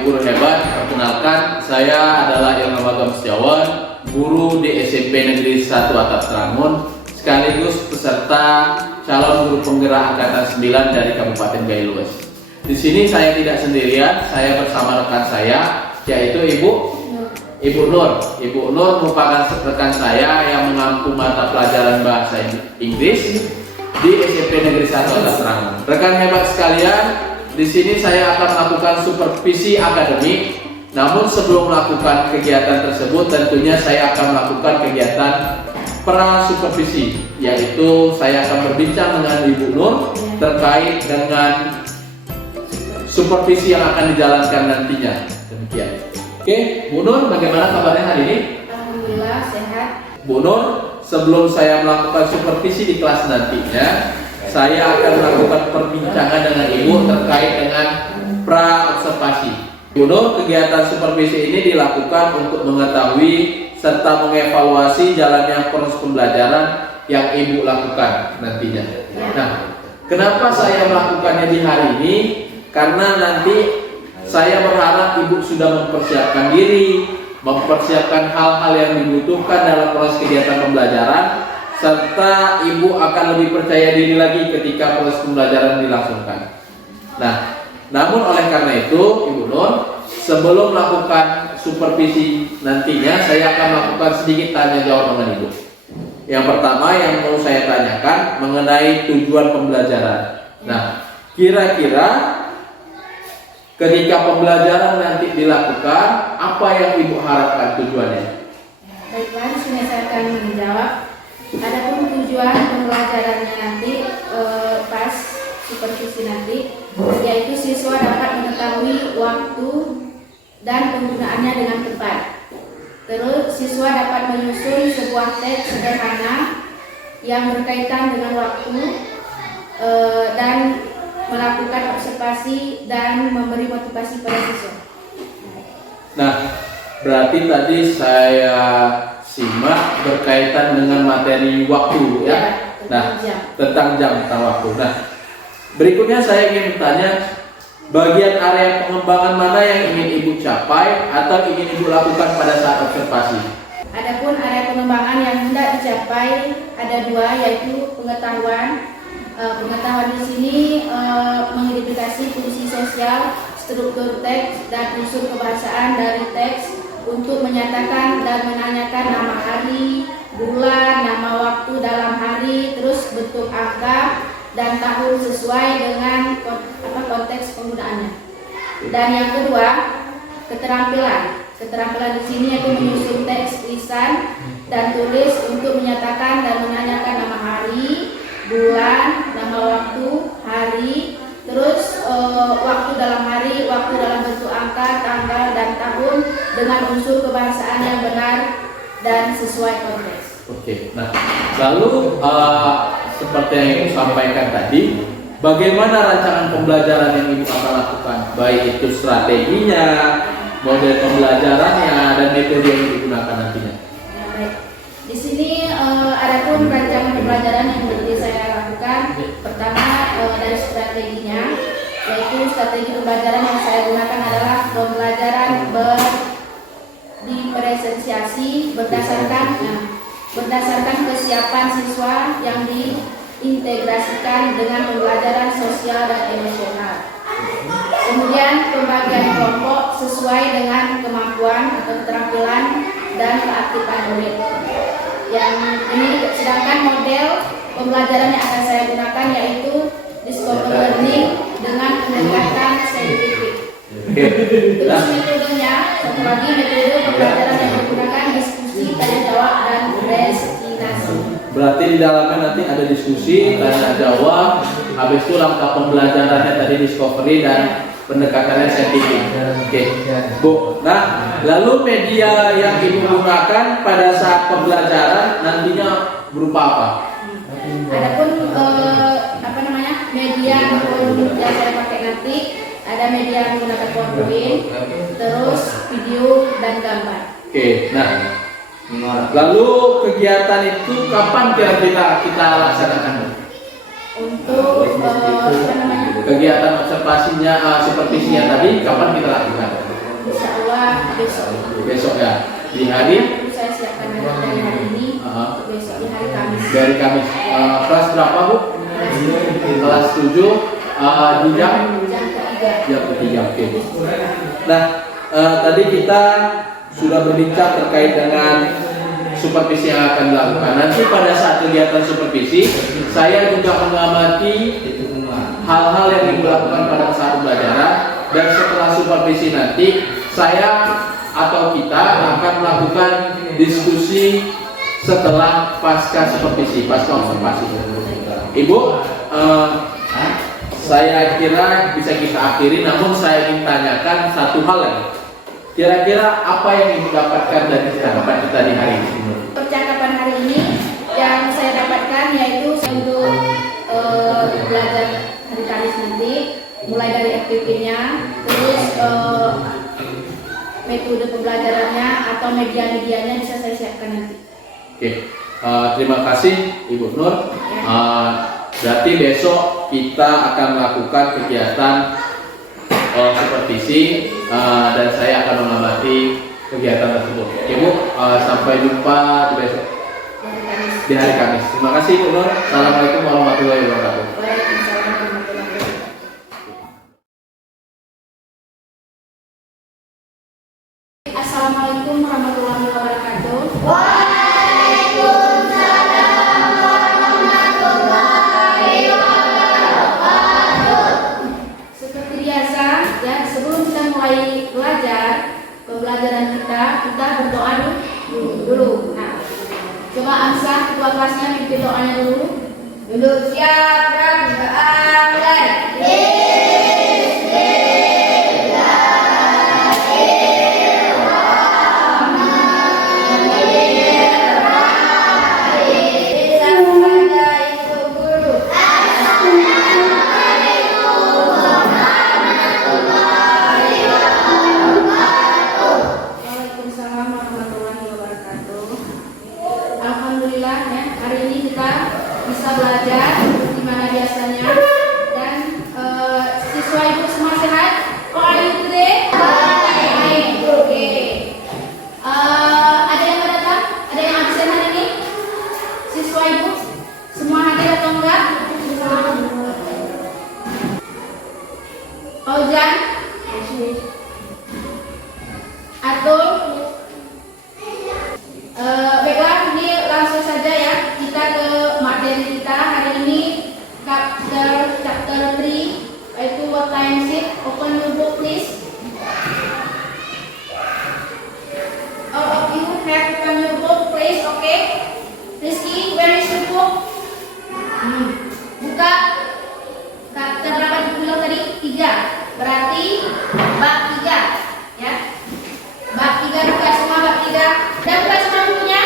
Ibu guru hebat, perkenalkan saya adalah Ilham Agam Setiawan, guru di SMP Negeri 1 Atap Serangun, sekaligus peserta calon guru penggerak angkatan 9 dari Kabupaten Gailues. Di sini saya tidak sendirian, saya bersama rekan saya, yaitu Ibu Nur. Ibu Nur merupakan rekan saya yang mengampu mata pelajaran bahasa Inggris di SMP Negeri 1 Atap Serangun. Rekan hebat sekalian, di sini saya akan melakukan supervisi akademik. Namun sebelum melakukan kegiatan tersebut, tentunya saya akan melakukan kegiatan pra supervisi, yaitu saya akan berbincang dengan Ibu Nur terkait dengan supervisi yang akan dijalankan nantinya. Demikian. Oke, Bu Nur, bagaimana kabarnya hari ini? Alhamdulillah sehat. Bu Nur, sebelum saya melakukan supervisi di kelas nantinya, saya akan melakukan perbincangan dengan Ibu terkait dengan pra observasi. Bu Nur, kegiatan supervisi ini dilakukan untuk mengetahui serta mengevaluasi jalannya proses pembelajaran yang Ibu lakukan nantinya. Nah, kenapa saya melakukannya di hari ini? Karena nanti saya berharap Ibu sudah mempersiapkan diri, mempersiapkan hal-hal yang dibutuhkan dalam proses kegiatan pembelajaran, serta Ibu akan lebih percaya diri lagi ketika proses pembelajaran dilangsungkan. Nah, namun oleh karena itu, Ibu Nur, sebelum melakukan supervisi nantinya, saya akan melakukan sedikit tanya jawab dengan Ibu. Yang pertama yang mau saya tanyakan mengenai tujuan pembelajaran. Nah, kira-kira ketika pembelajaran nanti dilakukan, apa yang Ibu harapkan tujuannya? Baiklah, di sini saya akan menjawab. Adapun tujuan pembelajarannya nanti pas supervisi nanti, yaitu siswa dapat mengetahui waktu dan penggunaannya dengan tepat. Terus siswa dapat menyusun sebuah teks sederhana yang berkaitan dengan waktu dan melakukan observasi dan memberi motivasi pada siswa. Nah, berarti tadi saya simak berkaitan dengan materi waktu ya. Tentang jam waktu. Nah, berikutnya saya ingin bertanya, bagian area pengembangan mana yang ingin Ibu capai atau ingin Ibu lakukan pada saat observasi? Adapun area pengembangan yang hendak dicapai ada dua, yaitu pengetahuan. Pengetahuan di sini mengidentifikasi fungsi sosial, struktur teks, dan unsur kebahasaan dari teks untuk menyatakan dan menanyakan nama hari, bulan, nama waktu dalam hari, terus bentuk angka dan tahun sesuai dengan konteks penggunaannya. Dan yang kedua, keterampilan. Keterampilan di sini yaitu menyusun teks lisan dan tulis untuk menyatakan dan menanyakan nama hari, bulan, nama waktu, hari, terus waktu dalam hari, waktu dalam bentuk angka, tanggal, dan tahun dengan unsur kebahasaan yang benar dan sesuai konteks. Oke, nah lalu seperti yang Ibu sampaikan tadi, bagaimana rancangan pembelajaran yang Ibu akan lakukan? Baik itu strateginya, model pembelajarannya, dan metode yang digunakan nantinya. Baik. Di sini adapun rancangan pembelajaran yang nanti saya lakukan, pertama dari strateginya, yaitu strategi pembelajaran yang saya gunakan adalah pembelajaran diferensiasi berdasarkan kesiapan siswa yang diintegrasikan dengan pembelajaran sosial dan emosional. Kemudian pembagian kelompok sesuai dengan kemampuan atau keterampilan dan keaktifan murid. Yang ini sedangkan model pembelajaran yang akan saya gunakan yaitu discovery learning dengan pendekatan saintifik. Terus metodenya, satu lagi metode pembelajaran yang digunakan diskusi, tanya jawab, dan destinasi. Berarti di dalamnya nanti ada diskusi, tanya jawab, habis itu langkah pembelajarannya tadi discovery dan pendekatannya saintifik. Oke, Bu. Nah, lalu media yang Ibu gunakan pada saat pembelajaran nantinya berupa apa? Adapun media yang saya pakai nanti ada media yang menggunakan PowerPoint, terus video dan gambar. Oke, nah lalu kegiatan itu kapan kira-kira kita laksanakan? Untuk kegiatan observasinya, supervisinya tadi kapan kita lakukan? besok. Besok ya. Di hari Saya siapkan dari hari ini untuk besok di hari Kamis. dari Kamis. Kelas berapa Bu? Kelas 7 di jam Jam ketiga. Oke. Nah, tadi kita sudah berbincang terkait dengan supervisi yang akan dilakukan. Nanti pada saat kegiatan supervisi, saya juga mengamati hal-hal yang dilakukan pada saat pembelajaran, dan setelah supervisi nanti saya atau kita akan melakukan diskusi setelah pasca supervisi, pasca observasi. Ibu, saya kira bisa kita akhiri, namun saya ingin tanyakan satu hal lagi. Kira-kira apa yang ibu dapatkan dari percakapan kita di hari ini? Percakapan hari ini yang saya dapatkan yaitu untuk belajar hari Kamis nanti, mulai dari FPP-nya, terus metode pembelajarannya atau media-medianya bisa saya siapkan nanti. Oke, terima kasih Ibu Nur. Berarti besok kita akan melakukan kegiatan supervisi dan saya akan mengamati kegiatan tersebut. Oke Bu, sampai jumpa di besok di hari Kamis. Terima kasih Bu Nur. Assalamualaikum warahmatullahi wabarakatuh. Waalaikumsalam warahmatullahi wabarakatuh. Assalamualaikum warahmatullahi wabarakatuh. Seperti biasa, ya, sebelum kita mulai belajar pembelajaran kita berdoa dulu. Nah, coba Amsah ketua kelasnya pimpin doanya dulu. Siap, mulai. Waalaikumsalam warahmatullahi wabarakatuh. Alhamdulillah ya, hari ini kita bisa belajar seperti mana biasanya, dan siswa ibu semua sehat? How are you today? Baik. Oke. Ada yang datang? Ada yang absen hari ini? Siswa ibu semua hadir atau enggak? Fauzan? Atul? Baiklah, ini langsung saja ya kita ke materi kita hari ini, chapter 3, yaitu what time is it? Open your book please. All of you have open your book please, okay? Rizky, where is your book? Buka chapter berapa dulu tadi? 3. Berarti bab 3 ya. Bab 3 buka semua bab 3. Udah buka semua bukunya?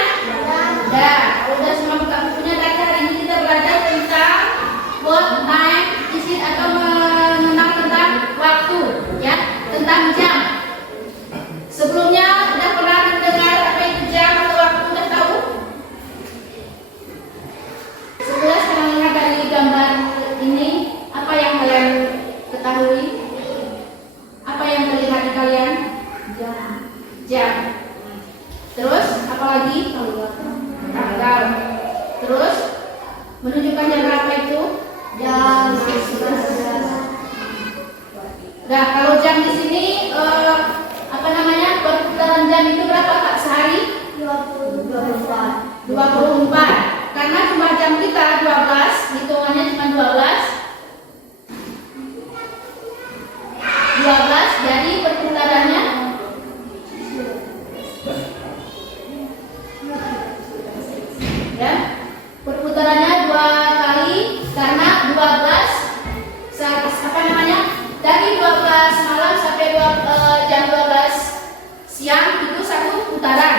Udah. Kalau udah semua buka bukunya, berarti hari ini kita belajar tentang what time is it, atau mengenal tentang waktu ya, tentang jam. Sebelumnya udah pernah mendengar apa itu jam atau waktu, udah tahu? Setelah saya melihat dari gambar ini, apa yang kalian ketahui? Apa yang terlihat di kalian? Jam. Terus apa lagi? Tanggal. Terus menunjukkan jam berapa itu? Jam 11. Nah, kalau jam di sini apa namanya? Perputaran jam itu berapa Kak sehari? 24. Karena jumlah jam kita 12, hitungannya cuma 12, jadi perputarannya ya, perputarannya 2 kali, karena 12 apa namanya, dari 12 malam sampai jam 12 siang itu satu putaran.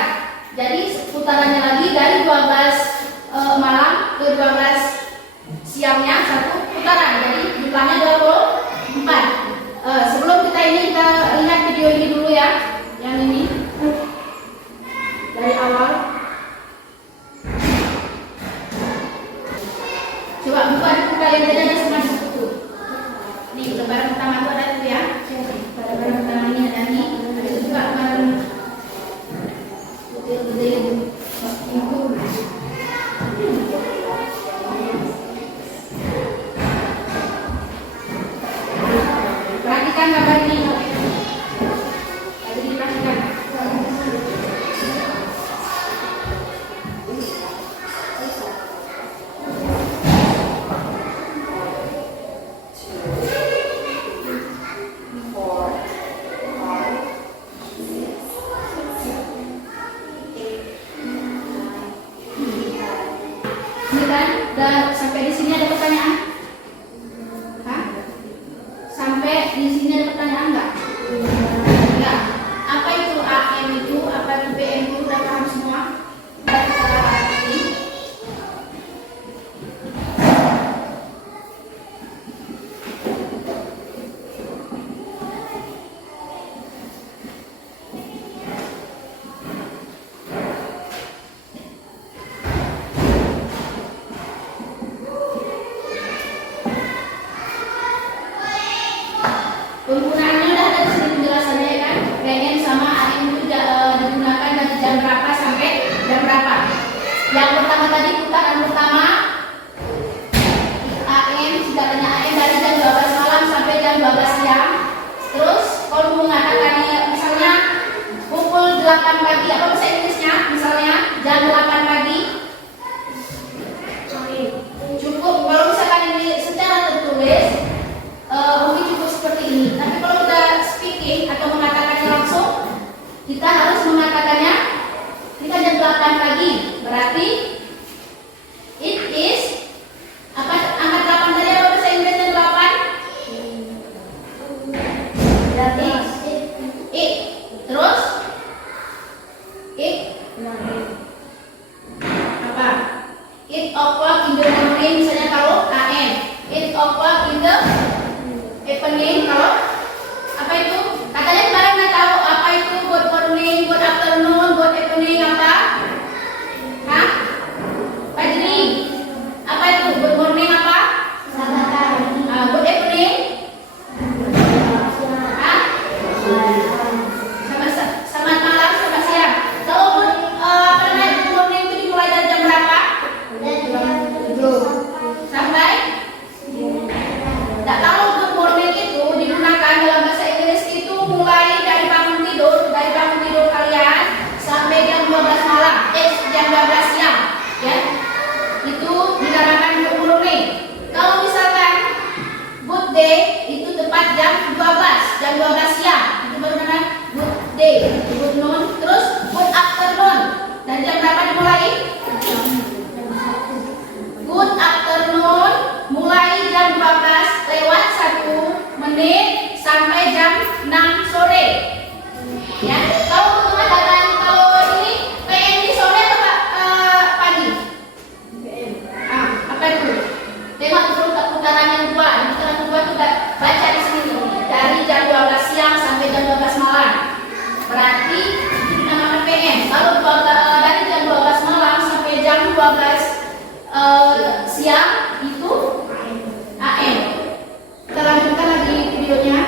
Jadi putarannya lagi dari 12 malam ke 12 siangnya satu putaran. Jadi jumlahnya 24. Sebelum kita lihat video ini dulu ya, yang ini dari awal. Coba buka buku kalian, tadi ada semua buku. Nih lembaran pertama itu ada tuh ya. Lembaran pertama ini ada nih. Ada juga lembaran kita harus mengatakannya. Ini kan jam 8 pagi, berarti it is apa angka 8 tadi apa bahasa Inggrisnya 8? It. Terus it apa? 8 o'clock in the morning misalnya kalau AM. 8 o'clock in the evening kalau apa itu? Katanya kemarin nggak tahu apa itu good morning, good afternoon, good evening apa? Hah? Pagi. Apa itu good morning apa? Good evening? Hah? Selamat malam, selamat siang. Kalau apa namanya good morning itu dimulai dari jam berapa? Sampai? Nah, kalau good morning itu digunakan dalam bahasa Inggris itu mulai dari bangun tidur kalian sampai jam 12 malam, jam 12 siang, ya. Itu dikatakan good morning. Kalau misalkan good day itu tepat jam 12 siang, itu baru namanya good day, good noon, terus good afternoon. Dan jam berapa dimulai? Good afternoon mulai jam 12 lewat 1 menit sampai jam 6 sore. Ya, kalau teman-teman kalau ini PM di sore atau pagi? Apa itu? Tengok putaran yang kedua. Di putaran kedua itu baca di sini dari jam 12 siang sampai jam 12 malam. Berarti itu namanya PM. Kalau dari jam 12 malam sampai jam 12 siang itu AM. Kita lanjutkan lagi videonya.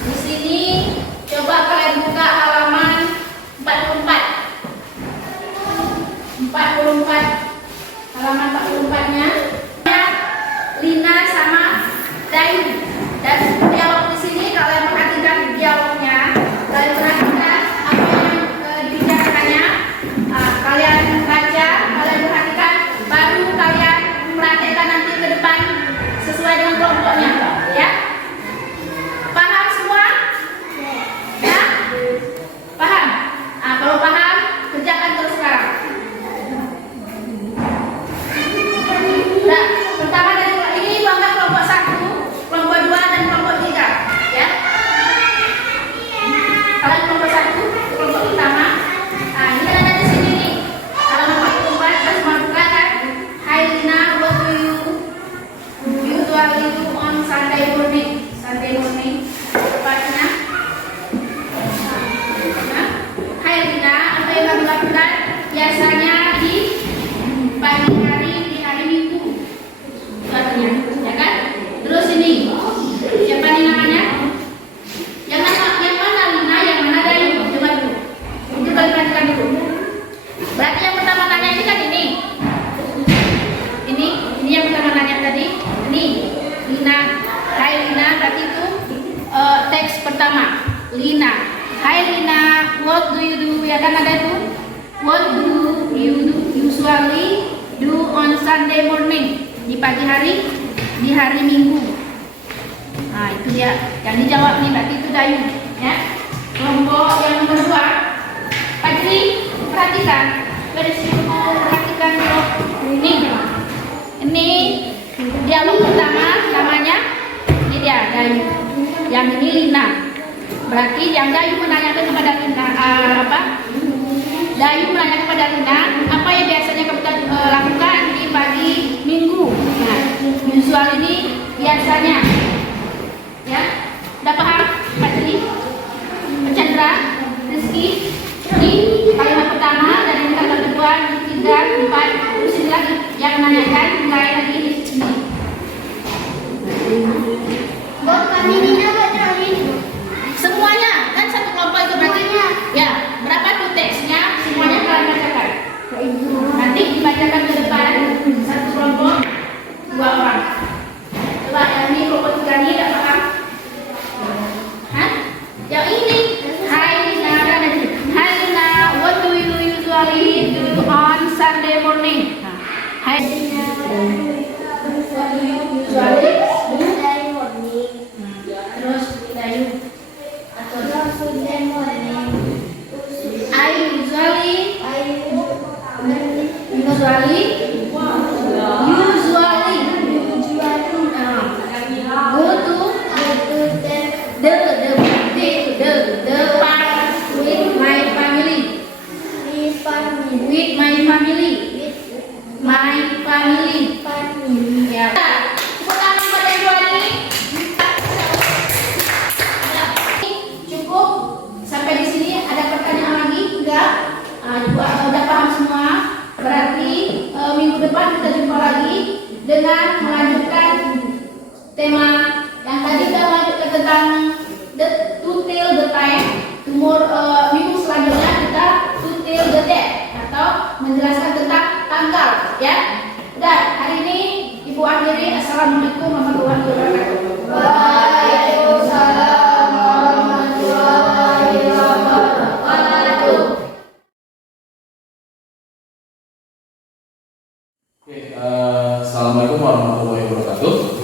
Di sini coba kalian buka halaman 44. Halaman 44-nya. Lina sama Dayu. Dan dialog di sini kalian perhatikan dialognya, kalian perhatikan apa yang dibicarakannya, kalian baca, kalian perhatikan, baru kalian mempraktekkan nanti ke depan sesuai dengan kelompoknya, ya. Paham semua? Ya? Paham? Kalau paham, kerjakan terus sekarang. Nah, pertama dari ini bangga kelompok 1, kelompok 2 dan kelompok 3, ya. Kalian kelompok 1, kelompok pertama. Ini ada di sini nih. Kalau kelompok 4 harus buka kan. Hi Lina, what do you usually do on Sunday morning? Tepatnya. Hai Lina, apa yang kamu lakukan biasanya di pagi hari, di hari Minggu? Artinya, ya kan? Terus ini, siapa nih namanya? Yang mana Lina, yang mana Dayu? Coba dulu. Itu kalian perhatikan dulu. Berarti yang pertama nanya ini kan ini. Ini yang pertama nanya tadi. Ini Lina. Hai Lina, berarti itu teks pertama. Lina. Hai Lina, what do you do? Ya kan ada itu. What do you usually do on Sunday morning? Di pagi hari, di hari Minggu. Nah itu dia yang dijawab nih, berarti itu Dayu, ya. Kelompok yang nomor 2, Fajri, perhatikan, perhatikan ini dialog pertama, namanya ini dia Dayu, yang ini Lina. Berarti yang Dayu menanyakan kepada Lina Dayu menanyakan kepada Lina, apa yang biasanya kamu lakukan di pagi Minggu? Nah, usual ini biasanya, ya, udah paham, Pak Jeli, Pak Chandra, Rizky? Ini kalimat pertama dari kalimat kedua, 3, 4, terus ini lagi yang menanyakan mulai lagi di sini. Semuanya kan satu kelompok itu berarti ya berapa tuh teksnya, semuanya kalian bacakan. Nanti dibacakan ke depan satu kelompok 2 orang. Coba yang ini kelompok 3 ini tidak paham? Hah? Yang ini. Hai Lina, What do you usually do? Terus Dayu. I usually go to the park with my family. With my family. Ya. Tepuk tangan pada yang dua ini. Cukup sampai di sini. Ada pertanyaan lagi? Enggak? Udah paham semua? Berarti minggu depan kita jumpa lagi dengan melanjutkan tema yang tadi kita lanjutkan tentang to tell the time. Minggu selanjutnya kita to tell the date atau menjelaskan tentang tanggal, ya. Udah, hari ini Ibu akhiri. Assalamualaikum warahmatullahi wabarakatuh. Waalaikumsalam warahmatullahi wabarakatuh. Oke, assalamualaikum warahmatullahi wabarakatuh.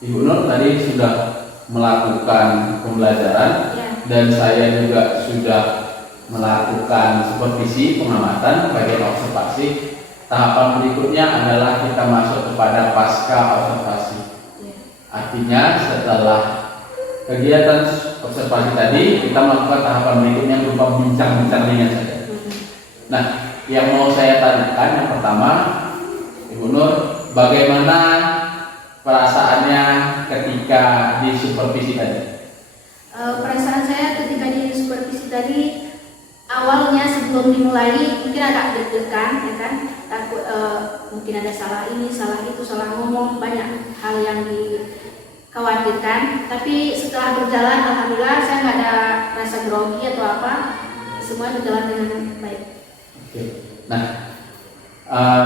Ibu Nur tadi sudah melakukan pembelajaran, Ya. dan saya juga sudah melakukan supervisi pengamatan bagian observasi. Tahapan berikutnya adalah kita masuk kepada pasca observasi. Ya. Artinya setelah kegiatan observasi tadi, kita melakukan tahapan berikutnya berupa bincang-bincang ringan saja. Nah, yang mau saya tanyakan yang pertama, Ibu Nur, bagaimana perasaannya ketika di supervisi tadi? Perasaan saya ketika di supervisi tadi, awalnya sebelum dimulai mungkin agak deg-degan, ya kan, takut mungkin ada salah ini, salah itu, salah ngomong, banyak hal yang dikhawatirkan. Tapi setelah berjalan, alhamdulillah saya nggak ada rasa grogi atau apa, semua berjalan dengan baik. Oke. Nah,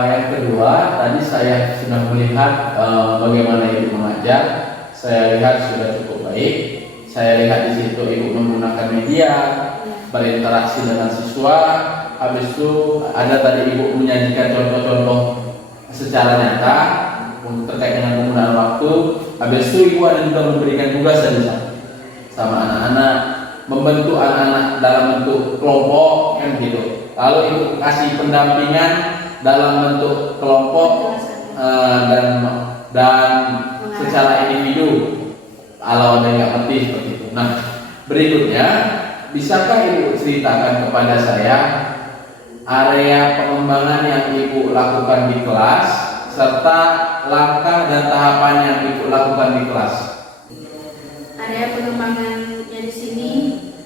yang kedua, tadi saya sudah melihat bagaimana Ibu mengajar. Saya lihat sudah cukup baik. Saya lihat di situ Ibu menggunakan media, berinteraksi dengan siswa. Habis itu ada tadi Ibu menyajikan contoh-contoh secara nyata untuk terkait dengan penggunaan waktu. Habis itu Ibu ada juga memberikan tugas sama anak-anak, membentuk anak-anak dalam bentuk kelompok, kan gitu. Lalu Ibu kasih pendampingan dalam bentuk kelompok dan secara individu. Kalau ada yang nggak ngerti seperti itu. Nah, berikutnya, bisakah Ibu ceritakan kepada saya area pengembangan yang Ibu lakukan di kelas serta langkah dan tahapan yang Ibu lakukan di kelas? Area pengembangannya di sini,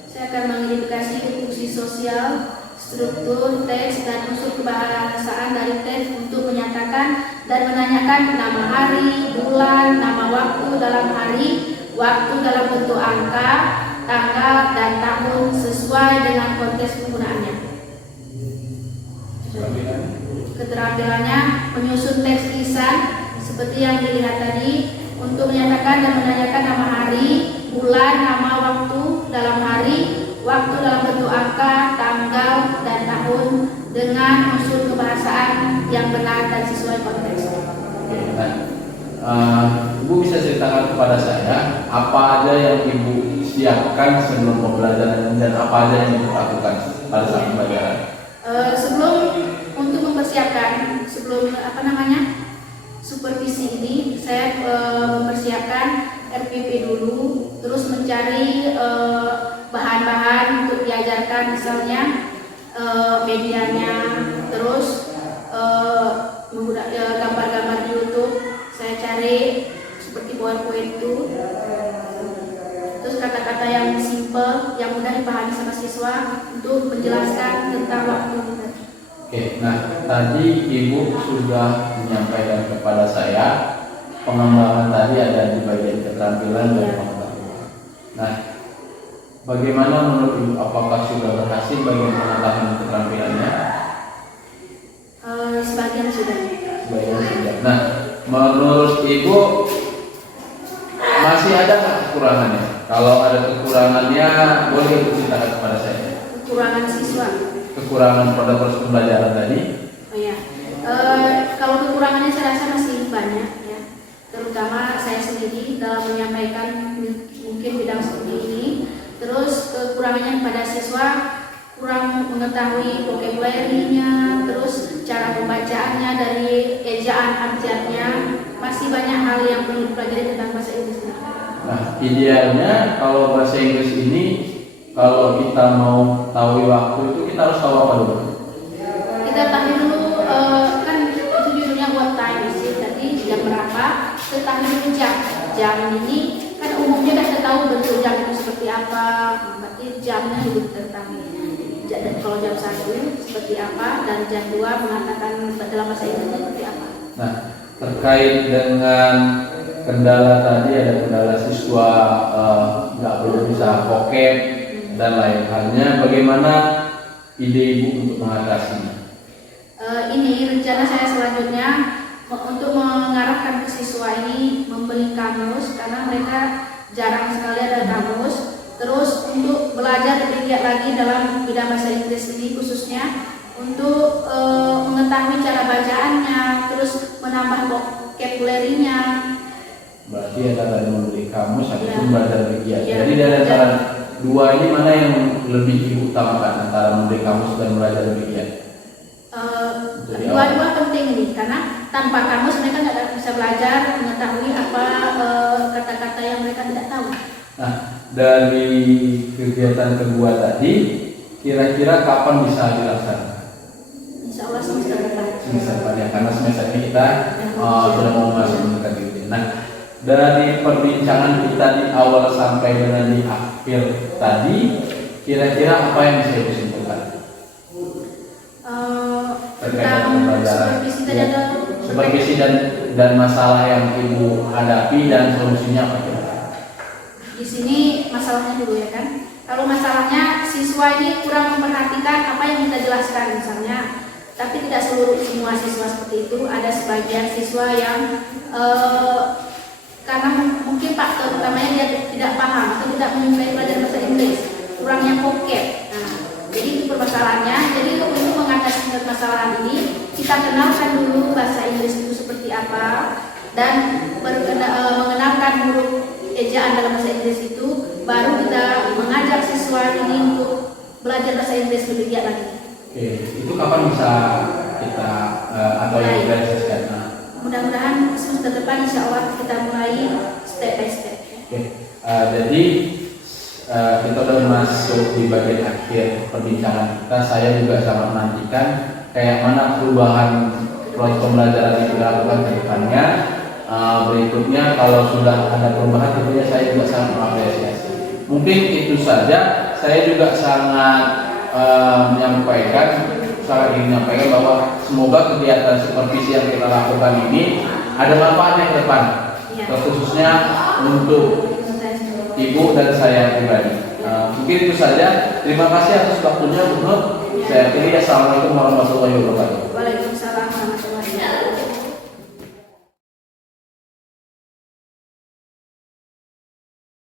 saya akan mengidentifikasi fungsi sosial, struktur, teks, dan unsur kebahasaan dari teks untuk menyatakan dan menanyakan nama hari, bulan, nama waktu dalam hari, waktu dalam bentuk angka, tanggal, dan tahun sesuai dengan konteks penggunaannya. Keterampilannya menyusun teks lisan seperti yang dilihat tadi untuk menyatakan dan menanyakan nama hari, bulan, nama waktu dalam hari, waktu dalam bentuk angka, tanggal, dan tahun dengan unsur kebahasaan yang benar dan sesuai konteks. Ibu bisa ceritakan kepada saya apa aja yang Ibu siapkan sebelum pembelajaran dan apa aja yang Ibu lakukan pada saat pembelajaran? Untuk mempersiapkan sebelum supervisi ini, saya mempersiapkan RPP dulu, terus mencari bahan-bahan untuk diajarkan, misalnya medianya, terus menggunakan gambar-gambar di YouTube. Saya cari seperti PowerPoint itu, terus kata-kata yang simple, yang mudah dipahami sama siswa untuk menjelaskan tentang waktu. Oke, nah tadi Ibu sudah menyampaikan kepada saya pengembangan tadi ada di bagian keterampilan dan pengetahuan. Nah, bagaimana menurut Ibu, apakah sudah berhasil bagian pengetahuan keterampilannya? Sebagian sudah. Sebagian sudah. Nah, menurut Ibu masih ada nggak kekurangannya? Kalau ada kekurangannya, boleh Ibu ceritakan kepada saya. Kekurangan siswa. kekurangan pada proses pembelajaran tadi? Oh ya, kalau kekurangannya saya rasa masih banyak ya, terutama saya sendiri dalam menyampaikan mungkin bidang seperti ini. Terus kekurangannya pada siswa kurang mengetahui vocabulary-nya, terus cara pembacaannya dari ejaan abjadnya, masih banyak hal yang perlu dipelajari tentang bahasa Inggris. Nah, idealnya kalau bahasa Inggris ini, kalau kita mau tahu waktu itu kita harus tahu apa dulu? Kita tahu dulu kan itu judulnya what time is it, tadi jam berapa, tetapi dulu jam ini kan umumnya kita tahu bentuk jam itu seperti apa, berarti jamnya hidup tentang kalau jam 1 seperti apa dan jam 2 mengatakan dalam bahasa Inggris seperti apa. Nah, terkait dengan kendala tadi, ada kendala siswa nggak belum bisa vocab dan lain halnya, bagaimana ide Ibu untuk mengatasinya? Ini rencana saya selanjutnya untuk mengarahkan ke siswa ini membeli kamus karena mereka jarang sekali ada kamus. Terus untuk belajar lebih giat lagi dalam bidang bahasa Inggris ini khususnya untuk mengetahui cara bacaannya, terus menambah vocabulary-nya. Berarti ada tadi membeli kamus, ada pun Ya. belajar lebih giat. Ya. Jadi dari antara dua ini mana yang lebih Ibu utamakan, antara membeli kamus dan belajar lebih giat? Dua-dua penting nih karena tanpa kamus mereka nggak bisa belajar mengetahui apa kata-kata yang mereka tidak tahu. Nah, dari kegiatan kedua tadi, kira-kira kapan bisa dilaksanakan? Insya Allah semester depan. Semester depan ya, karena semester ini kita sudah mau masuk mendekati ujian. Nah, dari perbincangan kita di awal sampai dengan di akhir tadi, kira-kira apa yang bisa disimpulkan? Tentang supervisi tadi ada Supervisi dan masalah yang Ibu hadapi dan solusinya apa kira-kira? di sini masalahnya dulu ya kan. Kalau masalahnya siswa ini kurang memperhatikan apa yang kita jelaskan misalnya, tapi tidak semua siswa seperti itu. Ada sebagian siswa yang karena mungkin faktor utamanya dia tidak paham atau tidak menyukai belajar bahasa Inggris, kurangnya vocab. Nah, jadi itu permasalahannya. Jadi untuk mengatasi permasalahan ini, kita kenalkan dulu bahasa Inggris itu seperti apa dan mengenalkan huruf ejaan dalam bahasa Inggris itu, baru kita mengajak siswa ini untuk belajar bahasa Inggris lebih giat lagi. Oke, itu kapan bisa kita atau yang realisasikan? Mudah-mudahan semester depan insya Allah kita mulai step by step. Oke, jadi kita sudah masuk di bagian akhir perbincangan kita. Saya juga sangat menantikan kayak mana perubahan proses pembelajaran yang dilakukan ke depannya. Berikutnya kalau sudah ada perubahan tentunya saya juga sangat mengapresiasi. Mungkin itu saja. Saya juga sangat ingin menyampaikan bahwa semoga kegiatan supervisi yang kita lakukan ini ada manfaatnya ke depan, khususnya untuk Ibu dan saya pribadi. Mungkin itu saja. Terima kasih atas waktunya, Bu Nur. Saya pilih. Assalamualaikum warahmatullahi wabarakatuh. Waalaikumsalam.